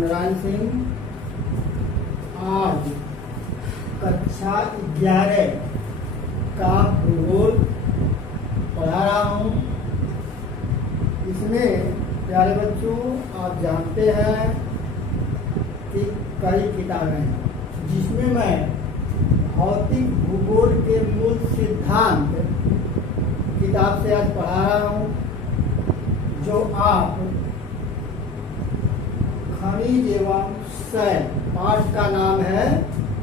नारायण सिंह। आज कक्षा 11 का भूगोल पढ़ा रहा हूँ। इसमें प्यारे बच्चों, आप जानते हैं कि कई किताबें हैं जिसमें मैं भौतिक भूगोल के मूल सिद्धांत किताब से आज पढ़ा रहा हूँ, जो आप खनिज एवं शैल, पाठ का नाम है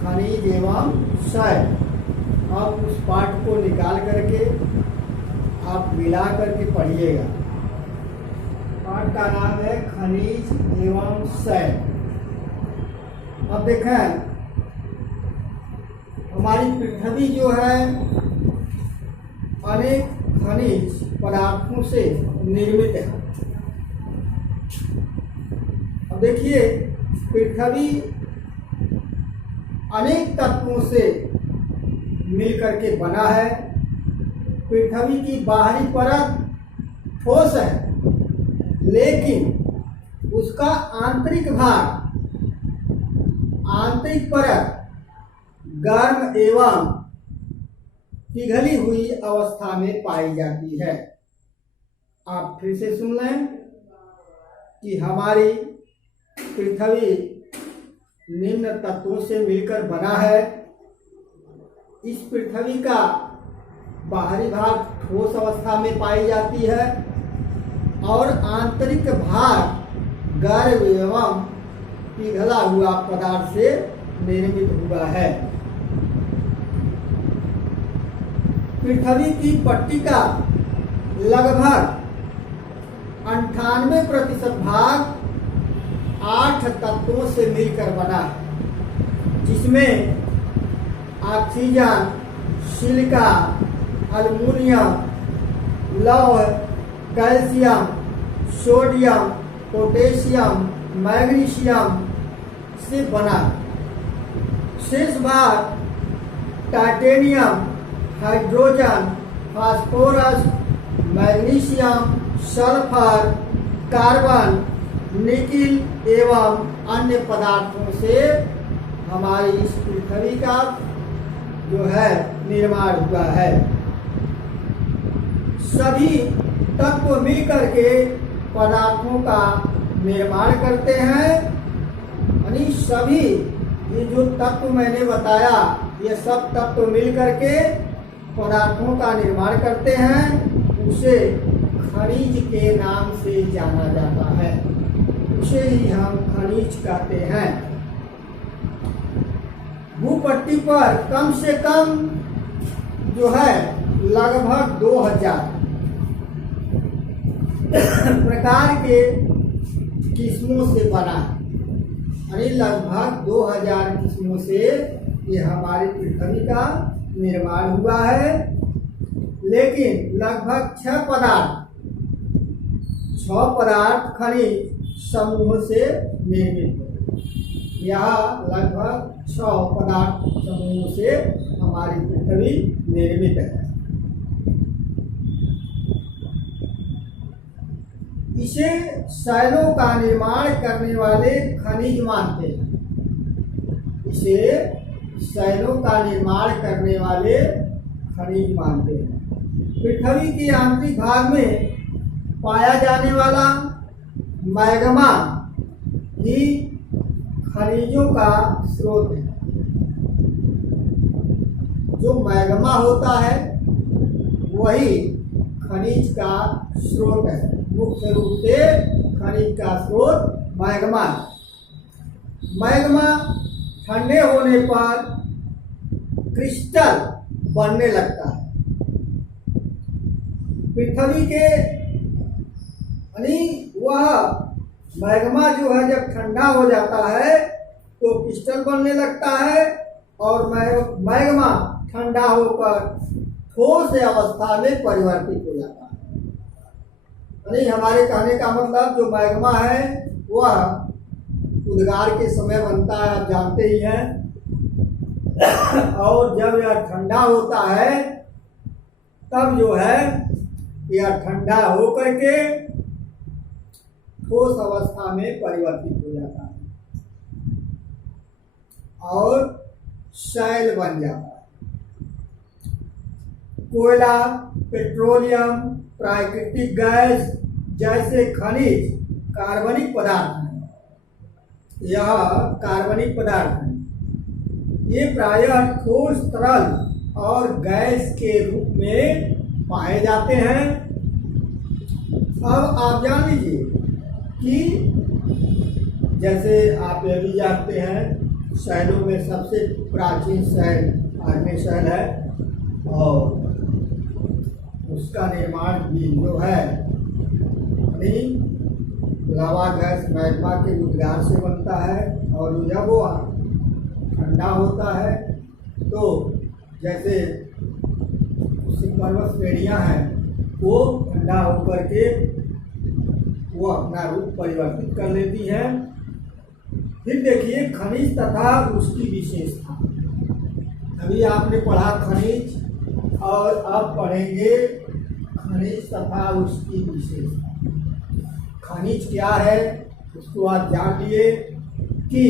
खनिज एवं शैल। आप उस पाठ को निकाल करके आप मिला करके पढ़िएगा। पाठ का नाम है खनिज एवं शैल। अब देखें, हमारी पृथ्वी जो है अनेक खनिज पदार्थों से निर्मित है। अब देखिए, पृथ्वी अनेक तत्वों से मिलकर के बना है। पृथ्वी की बाहरी परत ठोस है, लेकिन उसका आंतरिक भाग, आंतरिक परत गर्म एवं पिघली हुई अवस्था में पाई जाती है। आप फिर से सुन लें कि हमारी पृथ्वी निम्न तत्वों से मिलकर बना है। इस पृथ्वी का बाहरी भाग ठोस अवस्था में पाई जाती है और आंतरिक भाग गर्म एवं पिघला हुआ पदार्थ से निर्मित हुआ है। पृथ्वी की पट्टी का लगभग 98% भाग 8 तत्वों से मिलकर बना है, जिसमें ऑक्सीजन, सिलिका, अल्युमिनियम, लौह, कैल्शियम, सोडियम, पोटेशियम, मैग्नीशियम से बना। शेष भाग titanium, hydrogen, phosphorus, magnesium, sulphur, carbon, nickel एवं अन्य पदार्थों से हमारी इस पृथ्वी का जो है निर्माण हुआ है। सभी तत्व मिलकर के पदार्थों का निर्माण करते हैं। यानी सभी ये जो तत्व मैंने बताया, ये सब तत्व मिलकर के पदार्थों का निर्माण करते हैं। उसे खनिज के नाम से जाना जाता है, उसे ही हम खनिज कहते हैं। भूपट्टी पर कम से कम जो है लगभग 2000 प्रकार के किस्मों से बना है। यानी लगभग 2000 किस्मों से ये हमारी पृथ्वी का निर्माण हुआ है। लेकिन लगभग 6 पदार्थ खनिज समूह से निर्मित है। यहाँ लगभग 6 पदार्थ समूह से हमारी पृथ्वी निर्मित है। इसे शैलों का निर्माण करने वाले खनिज मानते हैं। इसे शैलों का निर्माण करने वाले खनिज मानते हैं। पृथ्वी के आंतरिक भाग में पाया जाने वाला मैग्मा ही खनिजों का स्रोत है। जो मैग्मा होता है वही खनिज का स्रोत है। मुख्य रूप से खनिज का स्रोत मैग्मा है। मैग्मा ठंडे होने पर क्रिस्टल बनने लगता है। पृथ्वी के यानी वह मैग्मा जो है जब ठंडा हो जाता है तो क्रिस्टल बनने लगता है और मैग्मा ठंडा होकर ठोस अवस्था में परिवर्तित हो जाता है। यानी हमारे कहने का मतलब जो मैग्मा है वह उद्गार के समय बनता है, आप जानते ही हैं। और जब यह ठंडा होता है तब जो है यह ठंडा होकर के ठोस अवस्था में परिवर्तित हो जाता है। और शैल बन जाता है। कोयला, पेट्रोलियम, प्राकृतिक गैस जैसे खनिज कार्बनिक पदार्थ हैं। यह कार्बनिक पदार्थ हैं। ये प्रायः ठोस, तरल और गैस के रूप में पाए जाते हैं। अब आप जान लीजिए कि जैसे आप यह भी जानते हैं, शैलों में सबसे प्राचीन शैल आग्नेय शैल है और उसका निर्माण भी जो है लावा गैस मैग्मा के उद्गार से बनता है और जब वो ठंडा होता है तो जैसे पर्वत श्रेणियाँ हैं वो ठंडा होकर के वो अपना रूप परिवर्तित कर लेती हैं। फिर देखिए खनिज तथा उसकी विशेषता। अभी आपने पढ़ा खनिज और अब पढ़ेंगे खनिज तथा उसकी विशेषता। खनिज क्या है उसको आप जान लिए कि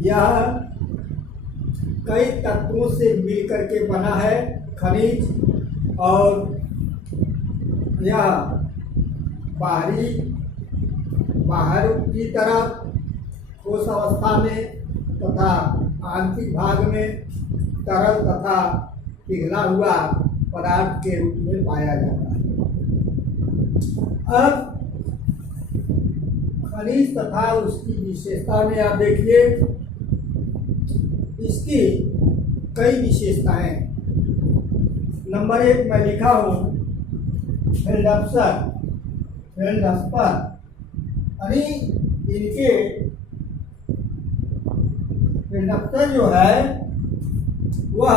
यह कई तत्वों से मिलकर के बना है खनिज, और यह बाहर की तरफ ठोस अवस्था में तथा आंतरिक भाग में तरल तथा पिघला हुआ पदार्थ के रूप में पाया जाता है। अब खनिज तथा उसकी विशेषता में आप देखिए, इसकी कई विशेषताएं। नंबर 1 मैं लिखा हूँ फेल्डस्पर। यानी इनके फेल्डस्पर जो है वह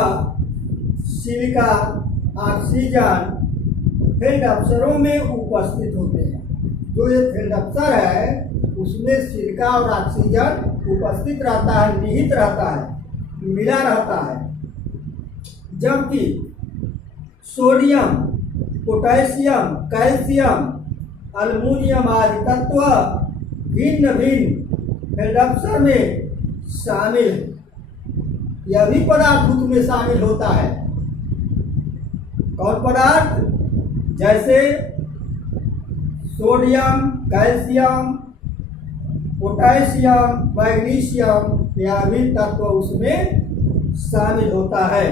सिलिका, ऑक्सीजन फेल्डस्परों में उपस्थित होते हैं। जो ये फेल्डस्पर है उसमें सिलिका और ऑक्सीजन उपस्थित रहता है, निहित रहता है, मिला रहता है। जबकि सोडियम, पोटेशियम, कैल्शियम, अल्युमिनियम आदि तत्व भिन्न भिन्न फेल्डस्पर में शामिल है। यह भी पदार्थ उसमें शामिल होता है। कौन पदार्थ? जैसे सोडियम, कैल्शियम, पोटेशियम, मैग्नीशियम, यह भी तत्व उसमें शामिल होता है।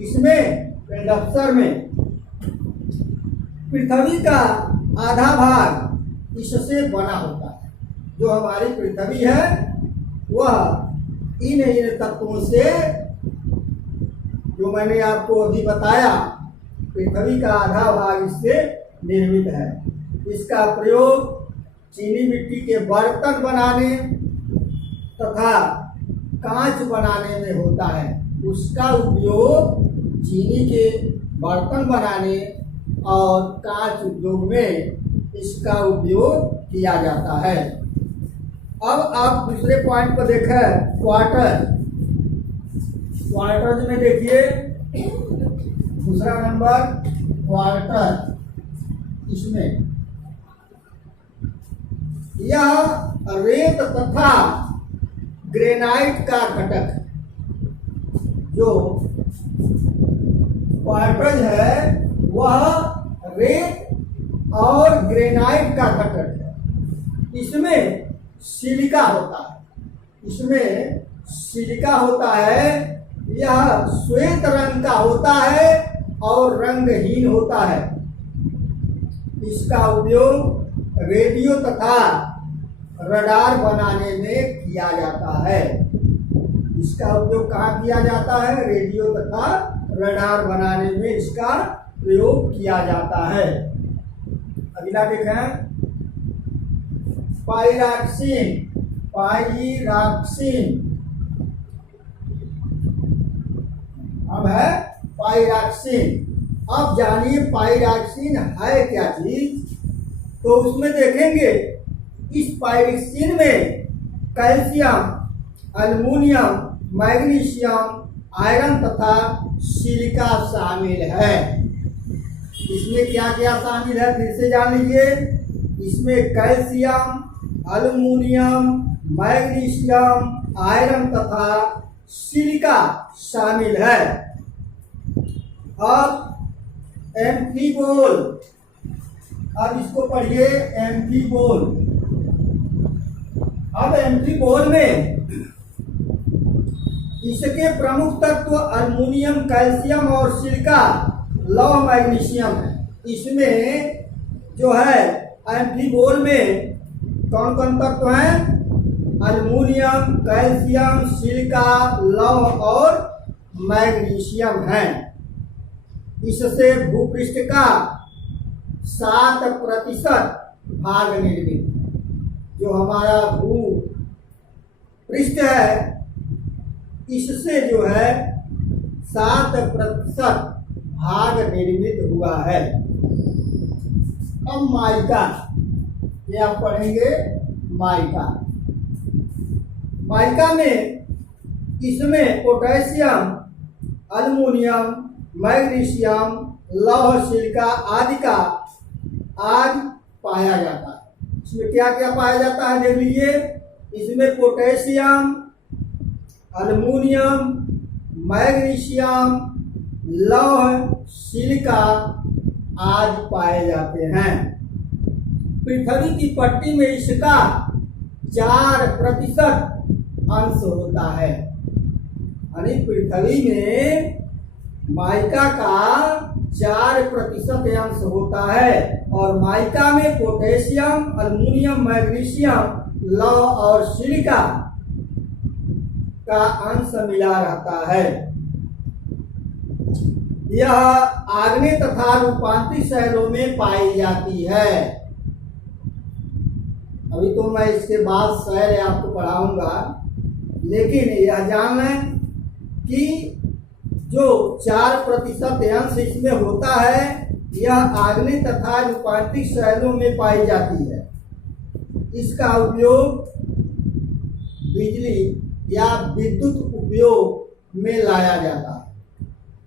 इसमें फेल्डस्पर में पृथ्वी का आधा भाग इससे बना होता है। जो हमारी पृथ्वी है वह इन तत्वों से, जो मैंने आपको अभी बताया, पृथ्वी का आधा भाग इससे निर्मित है। इसका प्रयोग चीनी मिट्टी के बर्तन बनाने तथा कांच बनाने में होता है। उसका उपयोग चीनी के बर्तन बनाने और कांच उद्योग में इसका उपयोग किया जाता है। अब आप दूसरे पॉइंट पर देखें, क्वार्टर्स में देखिए, दूसरा नंबर क्वार्टर। इसमें यह रेत तथा ग्रेनाइट का घटक है। जो क्वार्टर्स है वह रेत और ग्रेनाइट का घटक है। इसमें सिलिका होता है। इसमें सिलिका होता है। यह श्वेत रंग का होता है और रंगहीन होता है। इसका उपयोग रेडियो तथा रडार बनाने में किया जाता है। इसका उपयोग कहाँ किया जाता है? रेडियो तथा रडार बनाने में इसका प्रयोग किया जाता है। अगला देखें, पाइरॉक्सीन। अब है पाइरॉक्सीन। अब जानिए पाइरॉक्सीन है क्या चीज। तो उसमें देखेंगे इस पाइरॉक्सीन में कैल्शियम, अल्युमिनियम, मैग्नीशियम, आयरन तथा सिलिका शामिल है। इसमें क्या क्या शामिल है फिर से जान लीजिए। इसमें कैल्शियम, अल्युमिनियम, मैग्नीशियम, आयरन तथा सिलिका शामिल है। अब एम्फीबोल, अब इसको पढ़िए एम्फीबोल। अब एम्फीबोल में इसके प्रमुख तत्व अल्युमिनियम, कैल्शियम और सिलिका, लौह, मैग्नीशियम है। इसमें जो है एम्फीबोल में कौन कौन तत्व हैं? अल्युमिनियम, कैल्शियम, सिलिका, लौह और मैग्नीशियम है। इससे भूपृष्ठ का 7% भाग निर्मित, जो हमारा भूपृष्ठ है इससे जो है 7% भाग निर्मित हुआ है। अब माइका, ये आप पढ़ेंगे माइका। माइका में इसमें पोटेशियम, अल्युमिनियम, मैग्नीशियम, लौह, सिलिका आदि का आज पाया जाता है। इसमें क्या क्या पाया जाता है देख लीजिए। इसमें पोटेशियम, अल्युमिनियम, मैग्नीशियम, लौह, सिलिका आदि पाए जाते हैं। पृथ्वी की पट्टी में इसका 4% अंश होता है। यानी पृथ्वी में माइका का 4% अंश होता है और माइका में पोटेशियम, अल्युमिनियम, मैग्नीशियम, लौह और सिलिका का अंश मिला रहता है। यह आग्नेय तथा रूपांतरित शैलों में पाई जाती है। अभी तो मैं इसके बाद शैल आपको पढ़ाऊंगा, लेकिन यह जान लें कि जो 4% अंश इसमें होता है यह आग्नेय तथा रूपांतरित शैलों में पाई जाती है। इसका उपयोग बिजली या विद्युत उपयोग में लाया जाता है।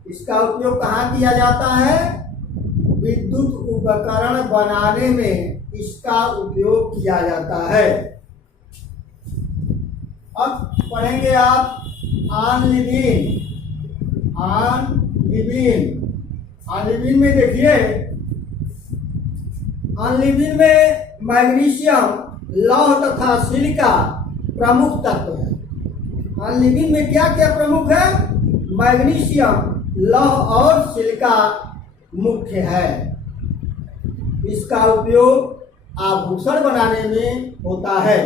इसका उपयोग कहाँ किया जाता है? विद्युत उपकरण बनाने में इसका उपयोग किया जाता है। अब पढ़ेंगे आप आनलिबिन। आनलिबिन में देखिए, आनलिबिन में मैग्नीशियम, लौह तथा सिलिका प्रमुख तत्व है। आनलिबिन में क्या क्या प्रमुख है? मैग्नीशियम, लौह और सिलिका मुख्य है। इसका उपयोग आभूषण बनाने में होता है।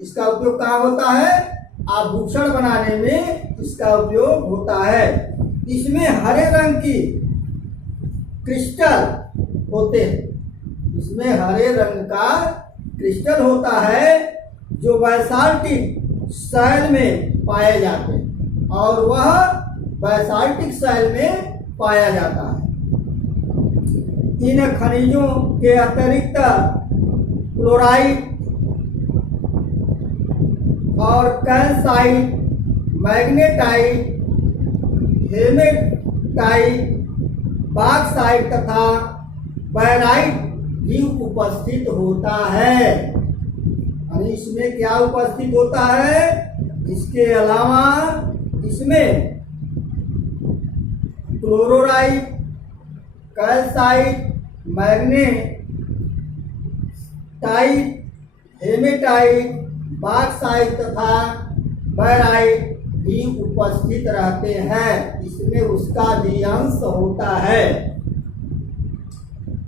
इसका उपयोग कहाँ होता है? आभूषण बनाने में इसका उपयोग होता है। इसमें हरे रंग की क्रिस्टल होते हैं। इसमें हरे रंग का क्रिस्टल होता है जो बैसाल्टिक शैल में पाए जाते हैं और वह बैसाल्टिक शैल में पाया जाता है। इन खनिजों के अतिरिक्त क्लोराइट और कैल्साइट, मैग्नेटाइट, हेमेटाइट, बॉक्साइट तथा बैराइट भी उपस्थित होता है। और इसमें क्या उपस्थित होता है? इसके अलावा इसमें क्लोरोराइट, कैल्साइट, मैग्नेटाइट, हेमेटाइट, बॉक्साइट तथा बैराइट भी उपस्थित रहते हैं। इसमें उसका भी अंश होता है।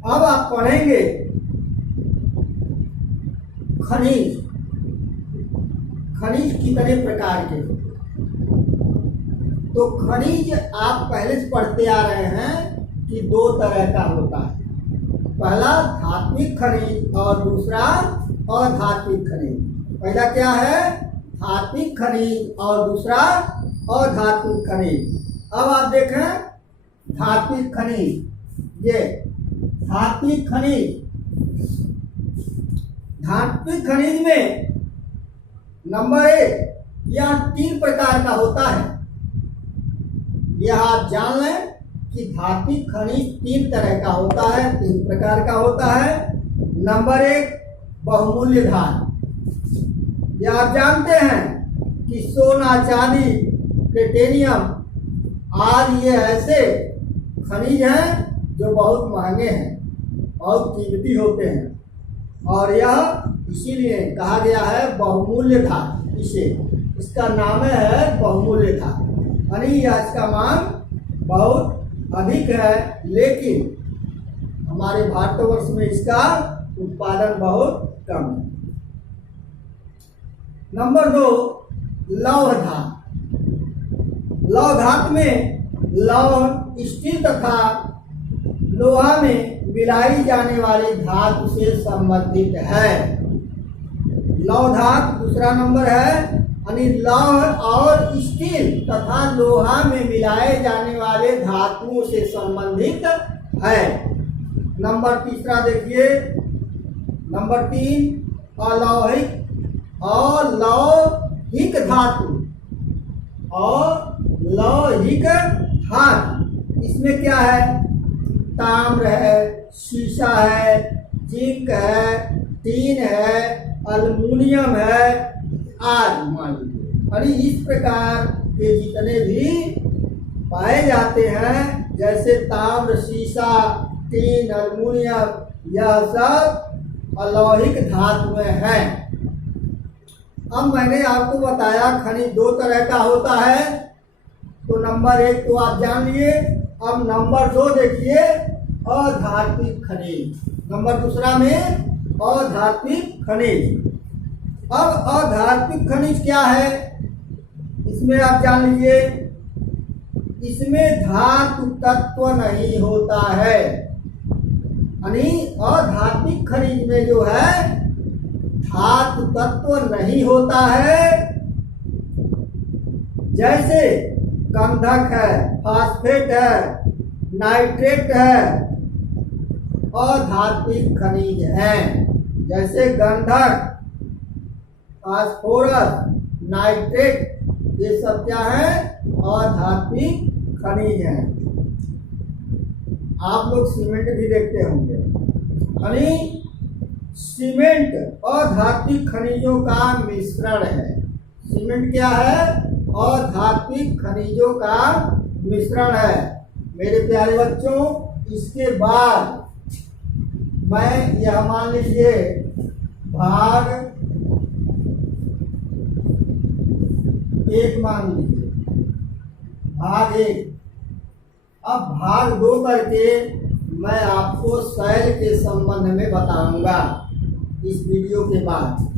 अब आप पढ़ेंगे खनिज। खनिज कितने प्रकार के? तो खनिज आप पहले से पढ़ते आ रहे हैं कि 2 तरह का होता है। पहला धात्विक खनिज और दूसरा अधात्विक खनिज। पहला क्या है? धात्विक खनिज और दूसरा अधात्विक खनिज। अब आप देखें धात्विक खनिज। ये धात्विक खनिज, धात्विक खनिज में नंबर 1 यह 3 प्रकार का होता है। यह आप जान लें कि धात्विक खनिज 3 तरह का होता है, 3 प्रकार का होता है। नंबर 1 बहुमूल्य धातु। यह आप जानते हैं कि सोना, चांदी, प्लेटिनियम आदि ये ऐसे खनिज हैं जो बहुत महंगे हैं, बहुत कीमती होते हैं और यह इसीलिए कहा गया है बहुमूल्य धातु। इसका नाम है बहुमूल्य धातु, यानी इसका मांग बहुत अधिक है, लेकिन हमारे भारतवर्ष में इसका उत्पादन बहुत कम है। नंबर 2, लौह धातु। लौह धातु में लौह, स्टील तथा लोहा में मिलाई जाने वाली धातु से संबंधित है। लौह धातु दूसरा नंबर है, यानी लौह और स्टील तथा लोहा में मिलाए जाने वाले धातुओं से संबंधित है। नंबर तीसरा देखिए, नंबर 3, अलौहिक लौहिक धातु और लौहिक धातु। इसमें क्या है? ताम्र है, शीशा है, जिंक है, टीन है, एल्युमिनियम है आदि मान लीजिए। और इस प्रकार के जितने भी पाए जाते हैं, जैसे ताम्र, शीशा, टीन, एल्युमिनियम, यह सब अलौहिक धातु में है। अब मैंने आपको बताया खनिज 2 तरह का होता है, तो नंबर 1 तो आप जान लिए। अब नंबर 2 देखिए, अधात्विक खनिज। नंबर दूसरा में अधात्विक खनिज। अब अधात्विक खनिज क्या है, इसमें आप जान लीजिए, इसमें धातु तत्व नहीं होता है, यानी अधात्विक खनिज में जो है धातु तत्व नहीं होता है। जैसे गंधक है, फास्फेट है, नाइट्रेट है, अधात्विक खनिज हैं। जैसे गंधक, फास्फोरस, नाइट्रेट, ये सब क्या है? अधात्विक खनिज हैं। आप लोग सीमेंट भी देखते होंगे, यानी सीमेंट अधात्विक खनिजों का मिश्रण है। सीमेंट क्या है? अधात्विक खनिजों का मिश्रण है। मेरे प्यारे बच्चों, इसके बाद मैं यह मान लीजिए भाग 1 मान लीजिए, भाग 1। अब भाग 2 करके मैं आपको शैल के संबंध में बताऊंगा इस वीडियो के बाद।